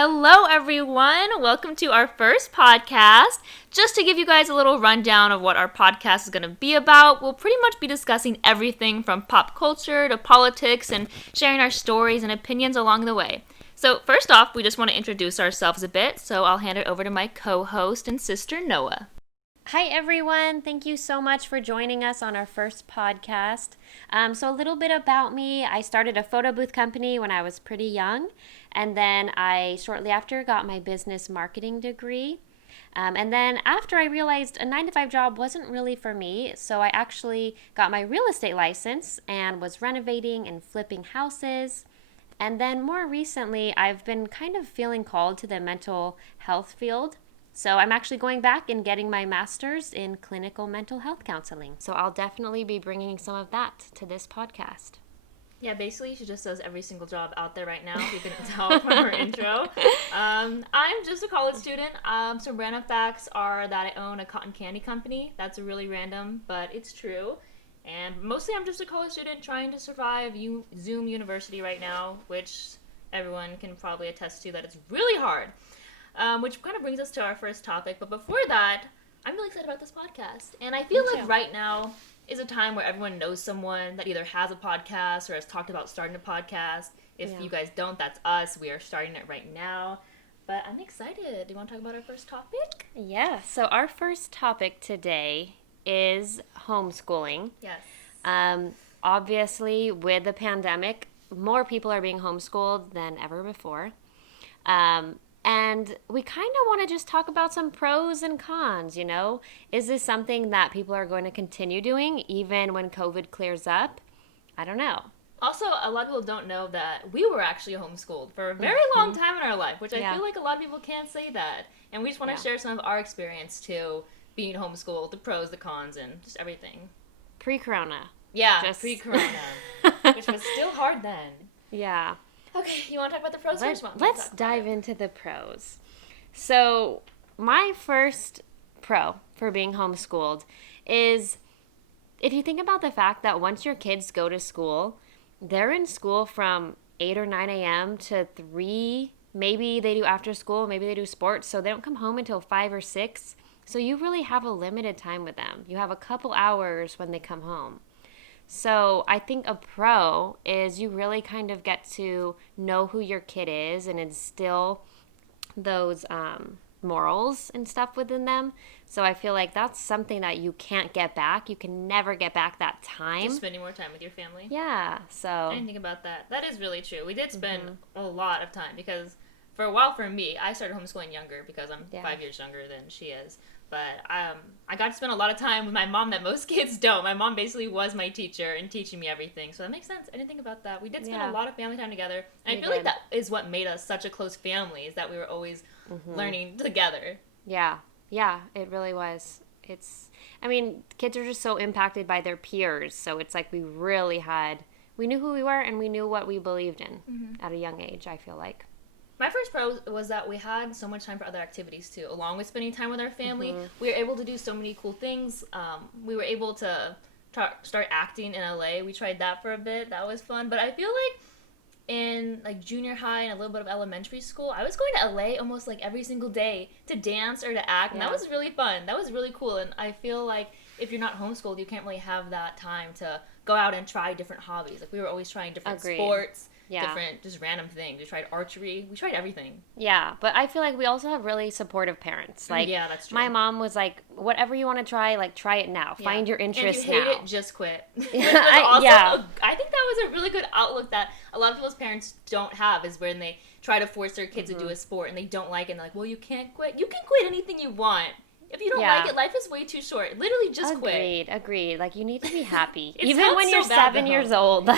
Hello, everyone. Welcome to our first podcast. Just to give you guys a little rundown of what our podcast is going to be about, we'll pretty much be discussing everything from pop culture to politics and sharing our stories and opinions along the way. So first off, we just want to introduce ourselves a bit, so I'll hand it over to my co-host and sister, Noah. Hi, everyone. Thank you so much for joining us on our first podcast. So a little bit about me. I started a photo booth company when I was pretty young, and then I shortly after got my business marketing degree. And then after I realized a 9-to-5 job wasn't really for me, so I actually got my real estate license and was renovating and flipping houses. And then more recently, I've been kind of feeling called to the mental health field. So I'm actually going back and getting my master's in clinical mental health counseling. So I'll definitely be bringing some of that to this podcast. Yeah, basically she just does every single job out there right now, if you couldn't tell from her intro. I'm just a college student. Some random facts are that I own a cotton candy company. That's really random, but it's true. And mostly I'm just a college student trying to survive Zoom University right now, which everyone can probably attest to that it's really hard. Which kind of brings us to our first topic. But before that, I'm really excited about this podcast. And I feel like right now is a time where everyone knows someone that either has a podcast or has talked about starting a podcast. If you guys don't, that's us. We are starting it right now. But I'm excited. Do you want to talk about our first topic? Yeah. So our first topic today is homeschooling. Yes. Obviously, with the pandemic, more people are being homeschooled than ever before. And we kind of want to just talk about some pros and cons, Is this something that people are going to continue doing even when COVID clears up? I don't know. Also, a lot of people don't know that we were actually homeschooled for a very long time in our life, which I feel like a lot of people can't say that. And we just want to share some of our experience too, being homeschooled, the pros, the cons, and just everything. Pre-corona. Yeah, pre-corona, which was still hard then. Yeah. Okay, you want to talk about the pros first? Let's dive into the pros. So, my first pro for being homeschooled is if you think about the fact that once your kids go to school, they're in school from 8 or 9 a.m. to 3. Maybe they do after school, maybe they do sports, so they don't come home until 5 or 6. So, you really have a limited time with them. You have a couple hours when they come home. So I think a pro is you really kind of get to know who your kid is and instill those morals and stuff within them. So I feel like that's something that you can't get back. You can never get back that time. Just spending more time with your family. Yeah, so. I didn't think about that. That is really true. We did spend a lot of time because for a while for me, I started homeschooling younger because I'm 5 years younger than she is. But I got to spend a lot of time with my mom that most kids don't. My mom basically was my teacher and teaching me everything. So that makes sense. I didn't think about that. We did spend a lot of family time together. And I feel like that is what made us such a close family, is that we were always learning together. Yeah, it really was. Kids are just so impacted by their peers. So it's like we knew who we were and we knew what we believed in at a young age, I feel like. My first pro was that we had so much time for other activities, too. Along with spending time with our family, we were able to do so many cool things. We were able to start acting in LA. We tried that for a bit. That was fun. But I feel like in junior high and a little bit of elementary school, I was going to LA almost every single day to dance or to act. And that was really fun. That was really cool. And I feel like if you're not homeschooled, you can't really have that time to go out and try different hobbies. We were always trying different sports. Different, just random things. We tried archery. We tried everything. Yeah, but I feel like we also have really supportive parents. Yeah, that's true. My mom was like, whatever you want to try, try it now. Yeah. Find your interest now. And if you hate it, just quit. I think that was a really good outlook that a lot of people's parents don't have, is when they try to force their kids to do a sport and they don't like it, and they're like, well, you can't quit. You can quit anything you want. If you don't like it, life is way too short. Literally, just quit. Agreed. You need to be happy. Even when you're 7 years old.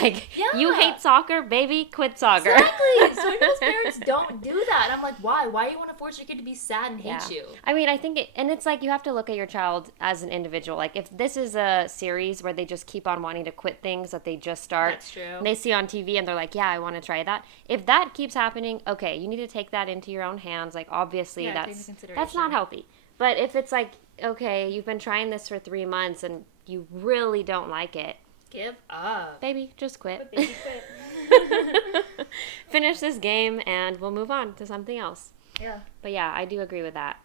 You hate soccer, baby, quit soccer. Exactly. So most parents don't do that. And I'm like, why? Why do you want to force your kid to be sad and hate you? I think it's you have to look at your child as an individual. If this is a series where they just keep on wanting to quit things that they just start. That's true. And they see on TV and they're like, yeah, I want to try that. If that keeps happening, okay, you need to take that into your own hands. Obviously, that's not healthy. But if it's okay, you've been trying this for 3 months and you really don't like it. Give up. Baby, just quit. Baby, quit. finish this game and we'll move on to something else. Yeah. But yeah, I do agree with that.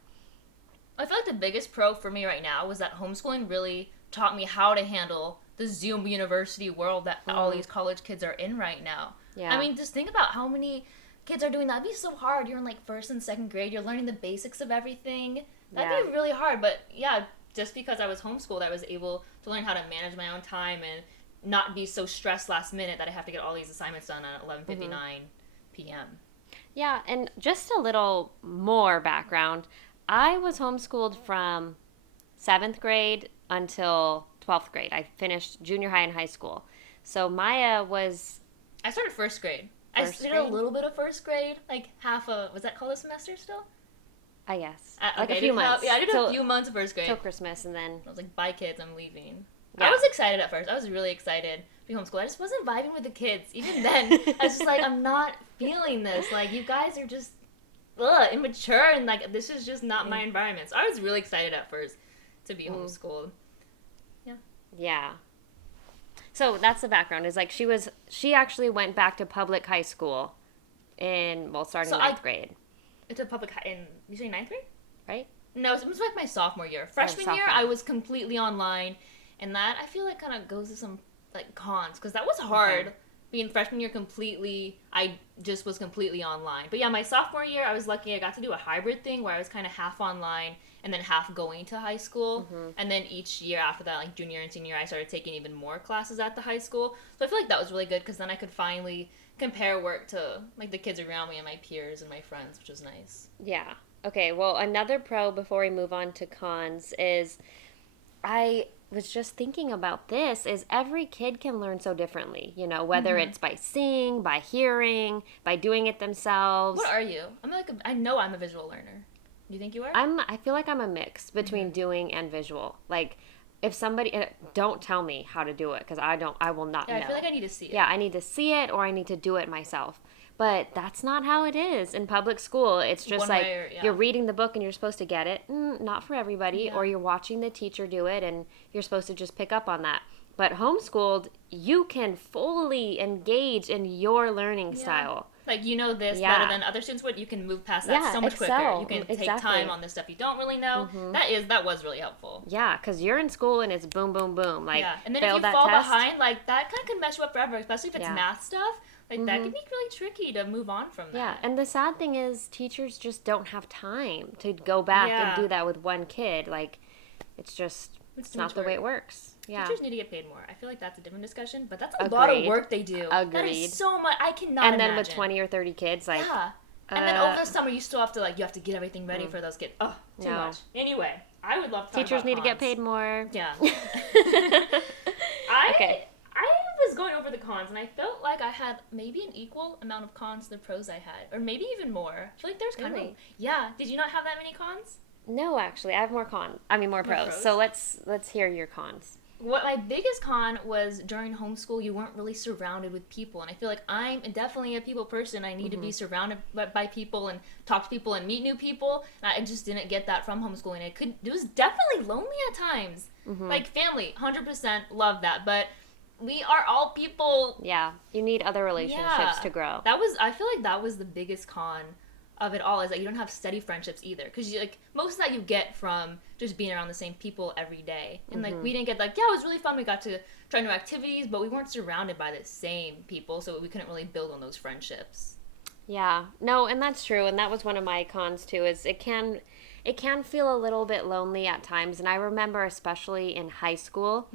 I feel like the biggest pro for me right now was that homeschooling really taught me how to handle the Zoom university world that all these college kids are in right now. Yeah. I mean, just think about how many kids are doing that. It'd be so hard. You're in like first and second grade. You're learning the basics of everything. That'd be really hard. But yeah, just because I was homeschooled, I was able to learn how to manage my own time and not be so stressed last minute that I have to get all these assignments done at 11:59 p.m. Yeah, and just a little more background. I was homeschooled from 7th grade until 12th grade. I finished junior high and high school. So Maya was... I started first grade. I did a little bit of first grade, like was that called a semester still? I guess. Like a few months. I did a few months of first grade. Till Christmas, and then... I was like, bye kids, I'm leaving. Yeah. I was excited at first. I was really excited to be homeschooled. I just wasn't vibing with the kids. Even then, I was just like, I'm not feeling this. Like, you guys are just immature, and like, this is just not my environment. So I was really excited at first to be homeschooled. Yeah. So that's the background. Is like she actually went back to public high school starting ninth grade. Into public high you say ninth grade? Right? No, it was like my sophomore year. Freshman year, I was completely online, and that I feel like kind of goes to some like cons because that was hard. Being freshman year I just was completely online. But yeah, my sophomore year, I was lucky. I got to do a hybrid thing where I was kind of half online and then half going to high school. And then each year after that, like junior and senior, I started taking even more classes at the high school. So I feel like that was really good because then I could finally compare work to like the kids around me and my peers and my friends, which was nice. Yeah. Okay, well, another pro before we move on to cons is I was just thinking about this is every kid can learn so differently, whether it's by seeing, by hearing, by doing it themselves. What are you? I know I'm a visual learner. Do you think you are? I feel like I'm a mix between doing and visual. Like if somebody don't tell me how to do it because I will not know. I feel like I need to see it. Yeah, I need to see it or I need to do it myself. But that's not how it is in public school. It's just you're reading the book and you're supposed to get it. Not for everybody. Or you're watching the teacher do it and you're supposed to just pick up on that. But homeschooled, you can fully engage in your learning style. Like, this better than other students would. You can move past that so much quicker. You can take time on the stuff you don't really know. That was really helpful. Yeah, because you're in school and it's boom, boom, boom. Like, and then if you fall behind, like, that kind of can mess you up forever, especially if it's math stuff. Like, that can be really tricky to move on from that. Yeah, and the sad thing is teachers just don't have time to go back and do that with one kid. Like, it's not the way it works. Yeah. Teachers need to get paid more. I feel like that's a different discussion, but that's a lot of work they do. Agreed. That is so much. I cannot imagine. imagine. With 20 or 30 kids, like... Yeah. And then over the summer, you still have to, you have to get everything ready for those kids. Oh, too much. Anyway, I would love to talk Teachers about need cons. to get paid more. Yeah. I was going over the cons, and I felt like I had maybe an equal amount of cons to the pros I had. Or maybe even more. I feel like there's kind of... Yeah. Did you not have that many cons? No, actually. I have more pros. So let's hear your cons. What my biggest con was during homeschool, you weren't really surrounded with people. And I feel like I'm definitely a people person. I need to be surrounded by people and talk to people and meet new people. And I just didn't get that from homeschooling. It was definitely lonely at times. Like family, 100% love that. But we are all people. Yeah, you need other relationships to grow. I feel like that was the biggest con of it all, is that you don't have steady friendships either, because most of that you get from just being around the same people every day. And we didn't get it was really fun, we got to try new activities, but we weren't surrounded by the same people, so we couldn't really build on those friendships. Yeah, no, and that's true, and that was one of my cons too, is it can feel a little bit lonely at times. And I remember especially in high school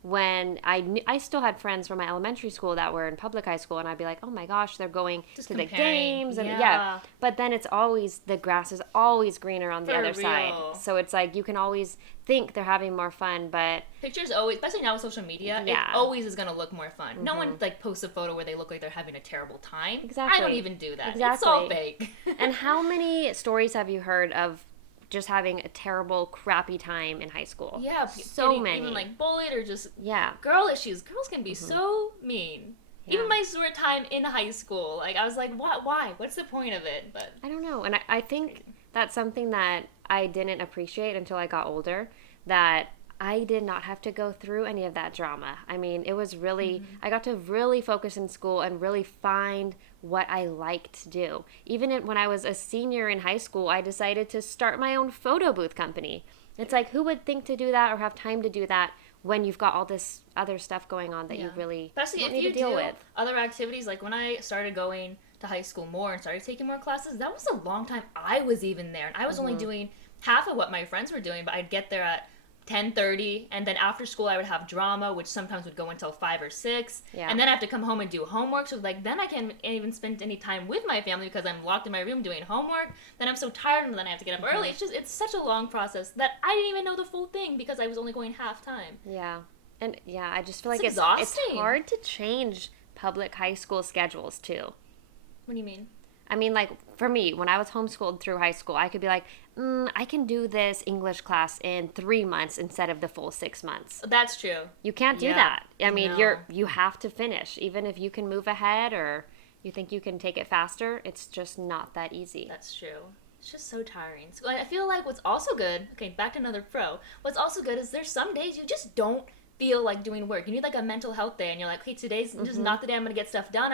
when I still had friends from my elementary school that were in public high school, and I'd be like, oh my gosh, they're going to the games. And but then it's always, the grass is always greener on the other side. So it's like you can always think they're having more fun, but pictures always, especially now with social media, it always is going to look more fun. No one posts a photo where they look like they're having a terrible time. Exactly. I don't even do that. It's all fake. And how many stories have you heard of just having a terrible, crappy time in high school? Yeah, so many. Even bullied or just girl issues. Girls can be so mean. Yeah. Even my short time in high school, I was like, what? Why? What's the point of it? But I don't know, and I think that's something that I didn't appreciate until I got older. That I did not have to go through any of that drama. I mean, it was really, I got to really focus in school and really find what I liked to do. Even when I was a senior in high school, I decided to start my own photo booth company. It's like, who would think to do that or have time to do that when you've got all this other stuff going on that you really Especially don't if need you to deal do with? other activities. Like when I started going to high school more and started taking more classes, that was a long time I was even there. And I was only doing half of what my friends were doing, but I'd get there at 10:30, and then after school I would have drama, which sometimes would go until 5 or 6, and then I have to come home and do homework. So like then I can't even spend any time with my family because I'm locked in my room doing homework. Then I'm so tired, and then I have to get up early. It's such a long process that I didn't even know the full thing because I was only going half time. Yeah. And yeah, I just feel like it's exhausting. hard to change public high school schedules too. What do you mean? I mean, like, for me, when I was homeschooled through high school, I could be like, I can do this English class in 3 months instead of the full 6 months. That's true. You can't do that. I mean, No. you have to finish. Even if you can move ahead or you think you can take it faster, it's just not that easy. That's true. It's just so tiring. So I feel like what's also good, okay, back to another pro, what's also good is there's some days you just don't feel like doing work. You need like a mental health day, and you're like, okay, today's just not the day I'm going to get stuff done.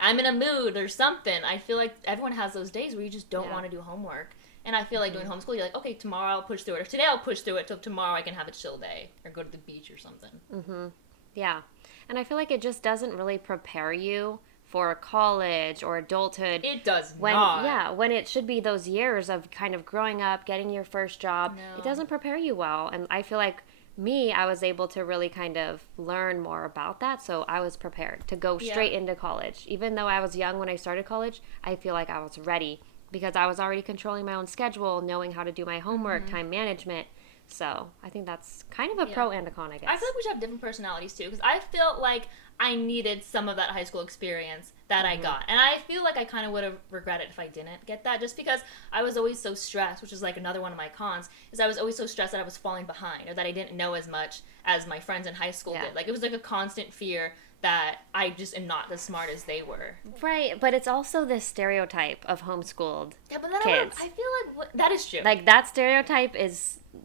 I'm in a mood or something. I feel like everyone has those days where you just don't want to do homework. And I feel like doing homeschool, you're like, okay, tomorrow I'll push through it. Or today I'll push through it till tomorrow I can have a chill day or go to the beach or something. Yeah. And I feel like it just doesn't really prepare you for college or adulthood. It does when, not. Yeah, when it should be those years of kind of growing up, getting your first job. No. It doesn't prepare you well. And I feel like I was able to really kind of learn more about that. So I was prepared to go straight into college. Even though I was young when I started college, I feel like I was ready because I was already controlling my own schedule, knowing how to do my homework, time management. So I think that's kind of a pro and a con, I guess. I feel like we should have different personalities too, because I felt like I needed some of that high school experience that I got. And I feel like I kind of would have regretted if I didn't get that, just because I was always so stressed, which is like another one of my cons, is I was always so stressed that I was falling behind or that I didn't know as much as my friends in high school did. Like it was like a constant fear that I just am not as smart as they were. Right, but it's also this stereotype of homeschooled kids. I feel like that is true. Like that stereotype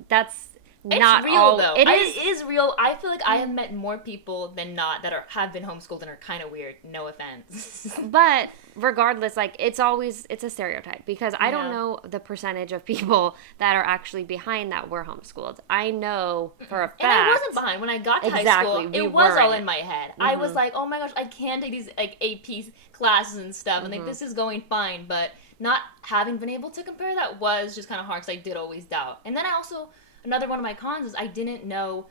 that's it's not real all, though. It is real. I feel like I have met more people than not that have been homeschooled and are kind of weird. No offense. But regardless, like it's a stereotype because I don't know the percentage of people that are actually behind that were homeschooled. I know for a fact. And I wasn't behind when I got to high school. It was all in my head. I was like, oh my gosh, I can take these like AP classes and stuff, and like this is going fine. But not having been able to compare that was just kind of hard because I did always doubt. And then I also. Another one of my cons is I didn't know,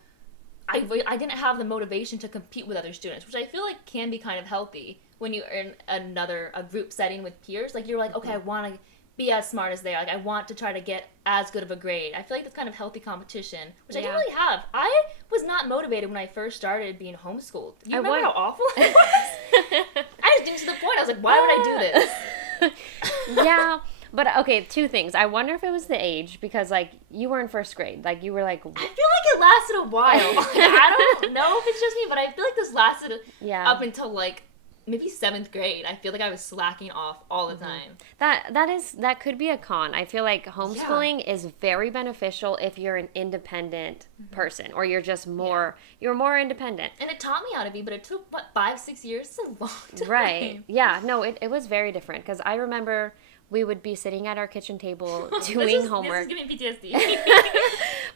I didn't have the motivation to compete with other students, which I feel like can be kind of healthy when you're in a group setting with peers. Like you're like, okay, I want to be as smart as they are. Like I want to try to get as good of a grade. I feel like that's kind of healthy competition, which I didn't really have. I was not motivated when I first started being homeschooled. You remember how awful it was? I just didn't to the point. I was like, why would I do this? Yeah. But, okay, two things. I wonder if it was the age, because, like, you were in first grade. Like, you were, like... I feel like it lasted a while. Like, I don't know if it's just me, but I feel like this lasted up until, like, maybe 7th grade. I feel like I was slacking off all the time. That could be a con. I feel like homeschooling is very beneficial if you're an independent person, or you're just you're more independent. And it taught me how to be, but it took, 5-6 years? It's a long time. Right. Yeah, no, it was very different, because I remember... we would be sitting at our kitchen table doing homework. This is giving PTSD.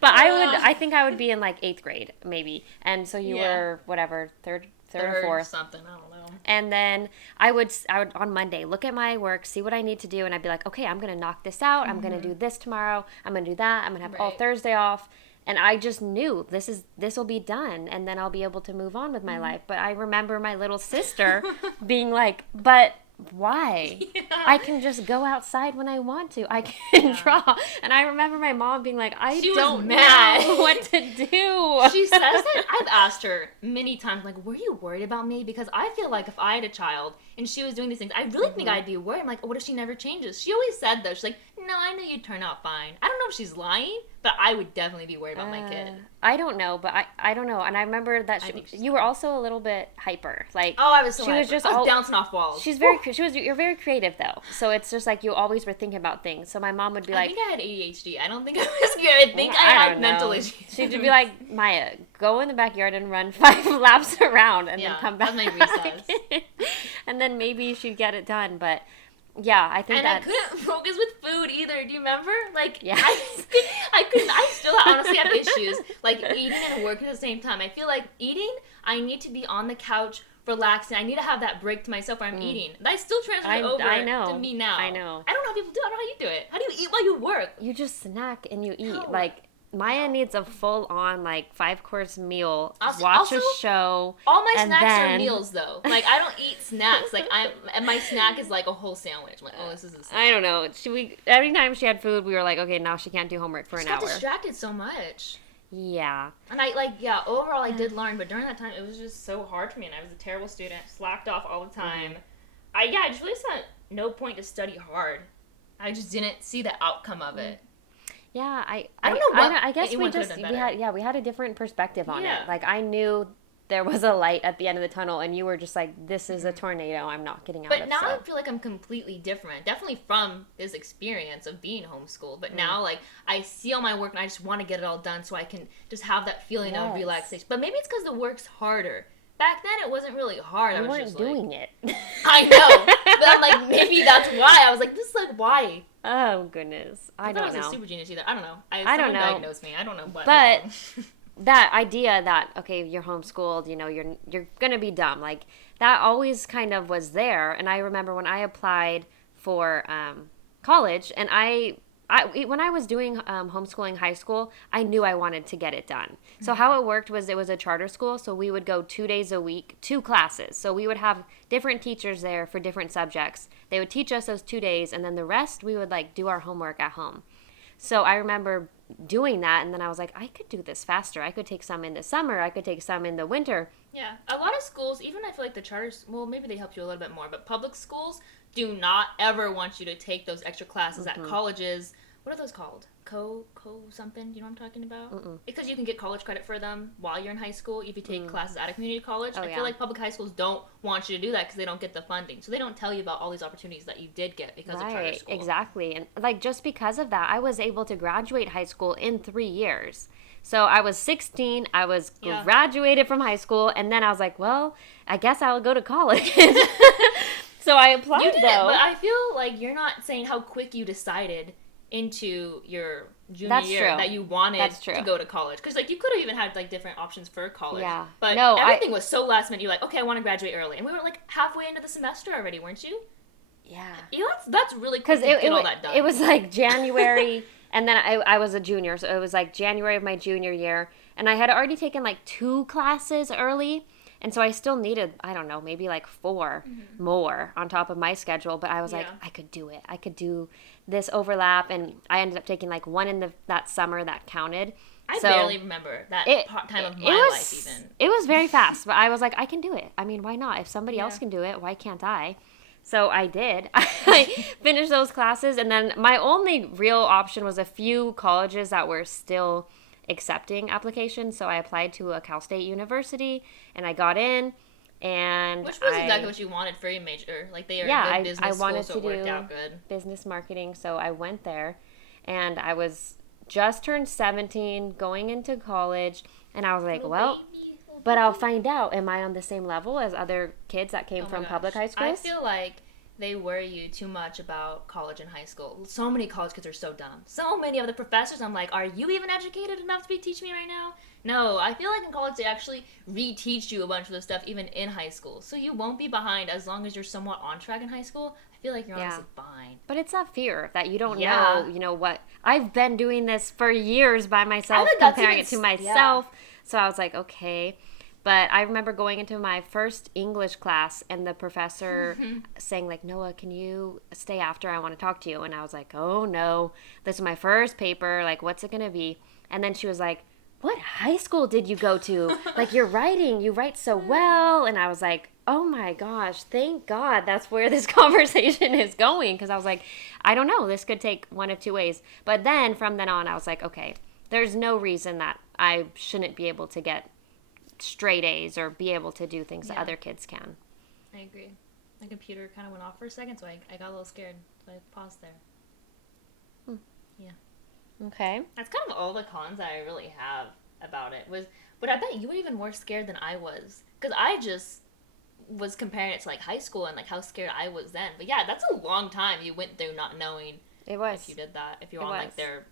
But I think I would be in like 8th grade, maybe. And so you were, whatever, third or fourth. Something, I don't know. And then I would on Monday look at my work, see what I need to do, and I'd be like, okay, I'm going to knock this out. I'm going to do this tomorrow. I'm going to do that. I'm going to have all Thursday off. And I just knew this will be done, and then I'll be able to move on with my life. But I remember my little sister being like, but... why? I can just go outside when I want to. I can draw. And I remember my mom being like, I don't know what to do. She says that. I've asked her many times, like, were you worried about me? Because I feel like if I had a child and she was doing these things, I really think I'd be worried. I'm like, oh, what if she never changes? She always said, though, she's like, no, I know you'd turn out fine. I don't know if she's lying, but I would definitely be worried about my kid. I don't know, but I don't know. And I remember that you were also a little bit hyper. Like, oh, I was so she hyper. was just I was bouncing off walls. You're very creative though. So it's just like you always were thinking about things. So my mom would be like, I think I had ADHD. I don't think I was good. I think I had mental issues. She'd be like, Maya, go in the backyard and run 5 laps around and then come back. That's my recess. And then maybe she'd get it done, but yeah, I think I couldn't focus with food either. Do you remember? Like, yeah. I couldn't. I still honestly have issues like eating and working at the same time. I feel like eating, I need to be on the couch relaxing. I need to have that break to myself where I'm eating. That still transfers over to me now. I know. I don't know how people do it. I don't know how you do it. How do you eat while you work? You just snack and you eat. No. Like, Maya needs a full-on, like, 5-course meal, also, watch a show. All my snacks are meals, though. Like, I don't eat snacks. Like, and my snack is, like, a whole sandwich. I'm like, oh, this is a snack. I don't know. Every time she had food, we were like, okay, now she can't do homework for an hour. She got distracted so much. Yeah. And overall I did learn, but during that time, it was just so hard for me, and I was a terrible student, slacked off all the time. I just really saw no point to study hard. I just didn't see the outcome of it. Yeah, I don't know what I guess we had a different perspective on it. Like, I knew there was a light at the end of the tunnel, and you were just like, this is a tornado, I'm not getting out of it. But now I feel like I'm completely different. Definitely from this experience of being homeschooled. But now, like, I see all my work, and I just want to get it all done so I can just have that feeling of relaxation. But maybe it's because the work's harder. Back then, it wasn't really hard. You weren't doing it. I know. But I'm like, maybe that's why. I was like, this is like, why? Oh, goodness. I don't know. I wasn't a super genius either. I don't know. I don't know. Diagnosed me. I don't know what. But that idea that, okay, you're homeschooled, you know, you're going to be dumb. Like, that always kind of was there. And I remember when I applied for college, and when I was doing homeschooling high school, I knew I wanted to get it done. So how it worked was it was a charter school, so we would go 2 days a week, 2 classes. So we would have different teachers there for different subjects. They would teach us those 2 days, and then the rest we would, like, do our homework at home. So I remember doing that, and then I was like, I could do this faster. I could take some in the summer. I could take some in the winter. Yeah, a lot of schools, even I feel like the charters, well, maybe they help you a little bit more, but public schools do not ever want you to take those extra classes at colleges. What are those called? Something? Do you know what I'm talking about? Because you can get college credit for them while you're in high school if you take classes at a community college. I feel like public high schools don't want you to do that because they don't get the funding. So they don't tell you about all these opportunities that you did get because of charter school. Exactly. And, like, just because of that, I was able to graduate high school in 3 years. So I was 16, I was graduated from high school, and then I was like, well, I guess I'll go to college. So I applied, you did it, but I feel like you're not saying how quick you decided into your junior year that you wanted to go to college. Because, like, you could have even had, like, different options for college. Yeah. But everything was so last minute. You're like, okay, I want to graduate early. And we were, like, halfway into the semester already, weren't you? Yeah. That's really cool to get all that done. It was, like, January, and then I was a junior. So it was, like, January of my junior year. And I had already taken, like, 2 classes early. And so I still needed, I don't know, maybe like 4 more on top of my schedule. But I was like, I could do it. I could do this overlap. And I ended up taking like 1 in that summer that counted. I barely remember that time of my life even. It was very fast. But I was like, I can do it. I mean, why not? If somebody else can do it, why can't I? So I did. I finished those classes. And then my only real option was a few colleges that were still accepting applications. So I applied to a Cal State University, and I got in. And which was exactly what you wanted for your major. Like, they are a good business school, so it worked out good. Business marketing, so I went there, and I was just turned 17, going into college, and I was like, but I'll find out. Am I on the same level as other kids that came from public high schools? I feel like they worry you too much about college and high school. So many college kids are so dumb. So many of the professors, I'm like, are you even educated enough to be teaching me right now? No, I feel like in college they actually reteach you a bunch of the stuff even in high school. So you won't be behind as long as you're somewhat on track in high school. I feel like you're honestly fine. But it's that fear that you don't know, you know what. I've been doing this for years by myself, comparing it to myself. So I was like, okay. But I remember going into my first English class and the professor saying, like, Noah, can you stay after? I want to talk to you. And I was like, oh, no. This is my first paper. Like, what's it going to be? And then she was like, what high school did you go to? Like, you write so well. And I was like, Oh my gosh, thank God that's where this conversation is going. Because I was like, I don't know, this could take one of two ways. But then from then on, I was like, okay, there's no reason that I shouldn't be able to get straight A's or be able to do things that Yeah, other kids can. I agree. My computer kind of went off for a second, so I got a little scared. So I paused there. Hmm. Yeah. Okay. That's kind of all the cons that I really have about it. But I bet you were even more scared than I was. Because I just was comparing it to like high school and like how scared I was then. But yeah, that's a long time you went through not knowing It was. if you did that. If you were It on was. like their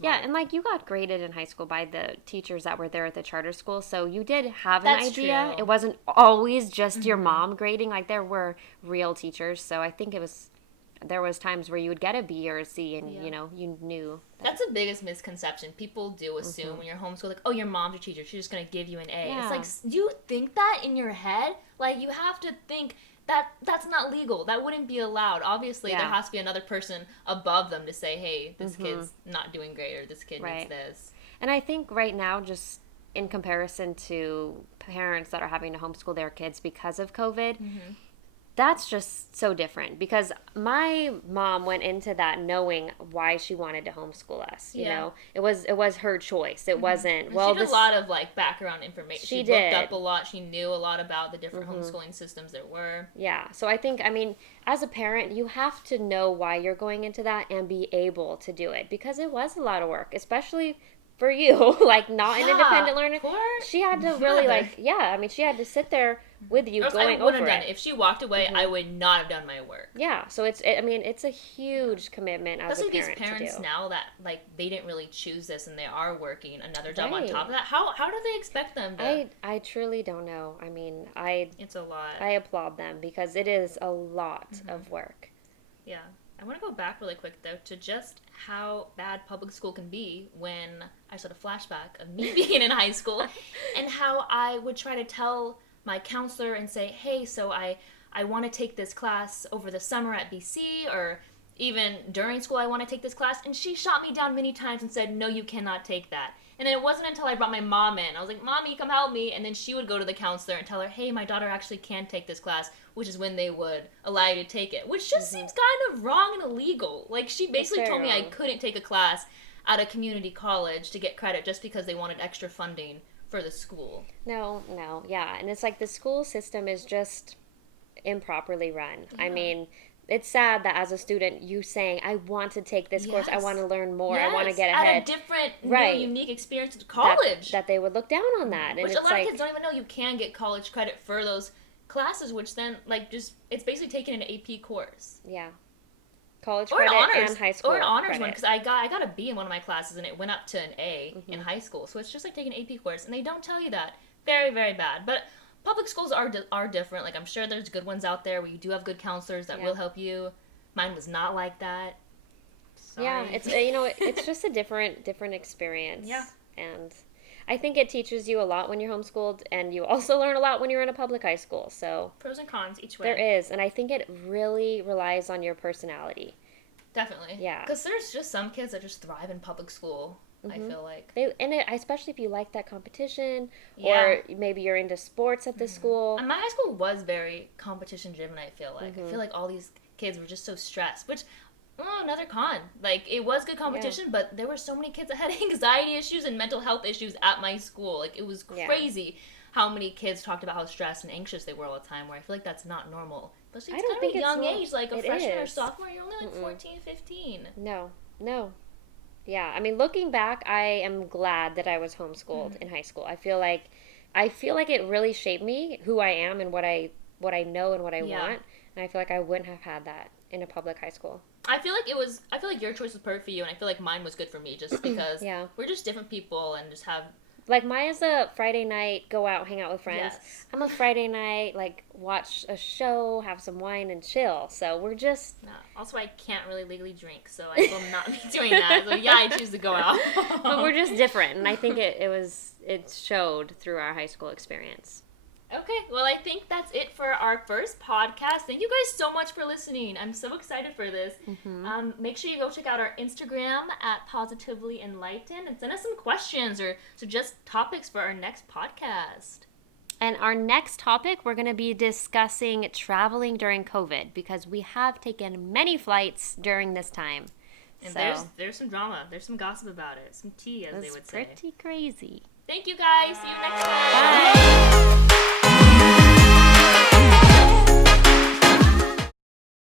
Yeah, smart. and like you got graded in high school by the teachers that were there at the charter school, so you did have an That's idea. It true. wasn't always just your Mm-hmm. mom grading, like there were real teachers, so I think it was there was times where you would get a B or a C and Yeah. you know, you knew that. That's the biggest misconception. People do assume when you're homeschooled, like, oh, your mom's your teacher. She's just going to give you an A. It's like, Yeah. do you think that in your head? Like, you have to think that that's not legal. That wouldn't be allowed. Obviously, there Yeah. has to be another person above them to say, hey, this kid's not doing great or this kid needs Right. this. And I think right now just in comparison to parents that are having to homeschool their kids because of COVID, that's just so different because my mom went into that knowing why she wanted to homeschool us. You Yeah. know, it was her choice. It wasn't And well. she did a lot of like background information. She She looked did. up a lot. She knew a lot about the different homeschooling systems there were. Yeah. So I think I mean, as a parent, you have to know why you're going into that and be able to do it because it was a lot of work, especially for you, like not an Yeah, independent learner. poor She had to really mother. like I mean, she had to sit there with you Or else I going wouldn't over have done it. If she walked away, I would not have done my work. Yeah, so I mean, it's a huge commitment as Especially a these parent parents to do. now that like they didn't really choose this and they are working another job on Right. top of that. How do they expect them to? I truly don't know. I mean, I It's a lot. I applaud them because it is a lot of work. Yeah. I want to go back really quick though to just how bad public school can be when I just had a flashback of me being in high school and how I would try to tell my counselor and say, "Hey, so I want to take this class over the summer at BC or even during school I want to take this class." And she shot me down many times and said, "No, you cannot take that." And then it wasn't until I brought my mom in. I was like, "Mommy, come help me." And then she would go to the counselor and tell her, "Hey, my daughter actually can take this class," which is when they would allow you to take it, which just seems kind of wrong and illegal. Like, she basically very told me I wrong. couldn't take a class at a community college to get credit just because they wanted extra funding for the school. No, no, yeah, and it's like the school system is just improperly run. I Yeah. mean, it's sad that as a student you saying, "I want to take this course. I Yes. want to learn more. I want to Yes, get at ahead." a different, Right. new, unique experience at That, college. that they would look down on that, and Which a it's lot like of kids don't even know you can get college credit for those classes, which then, like, just, it's basically taking an AP course. yeah, college Or an credit honors, and high school or an honors credit. one, because I got a B in one of my classes and it went up to an A in high school. So it's just like taking an AP course, and they don't tell you that. Very, very bad. But public schools are different. Like, I'm sure there's good ones out there where you do have good counselors that Yeah. will help you. Mine was not like that. Sorry. Yeah, it's it's just a different experience. Yeah. And I think it teaches you a lot when you're homeschooled, and you also learn a lot when you're in a public high school. So pros and cons each way. there is, and I think it really relies on your personality. Definitely. Yeah. Because there's just some kids that just thrive in public school. I feel like. Especially if you like that competition, Yeah. or maybe you're into sports at the school. And my high school was very competition driven, I feel like. I feel like all these kids were just so stressed, which, another con. Like, it was good competition, but there were so many kids that had anxiety issues and mental health issues at my school. Like, it was Yeah. crazy how many kids talked about how stressed and anxious they were all the time, where I feel like that's not normal. Especially I it's don't kind of think a it's young normal. age, like a It freshman or is. sophomore, you're only like 14, 15. No, no. Yeah, I mean, looking back, I am glad that I was homeschooled in high school. I feel like it really shaped me, who I am, and what I know and what I Yeah. want. And I feel like I wouldn't have had that in a public high school. I feel like your choice was perfect for you, and I feel like mine was good for me just because Yeah. we're just different people and just have. Like mine is a Friday night, go out, hang out with friends. Yes. I'm a Friday night, like watch a show, have some wine, and chill. So we're just No. Also, I can't really legally drink, so I will not be doing that. So yeah, I choose to go out. but we're just different, and I think it showed through our high school experience. Okay, well, I think that's it for our first podcast. Thank you guys so much for listening. I'm so excited for this. Make sure you go check out our Instagram at Positively Enlightened and send us some questions or suggest topics for our next podcast. And our next topic, we're going to be discussing traveling during COVID because we have taken many flights during this time. And so, there's some drama. There's some gossip about it. Some tea, as they would say. It's pretty crazy. Thank you, guys. See you next time. Bye.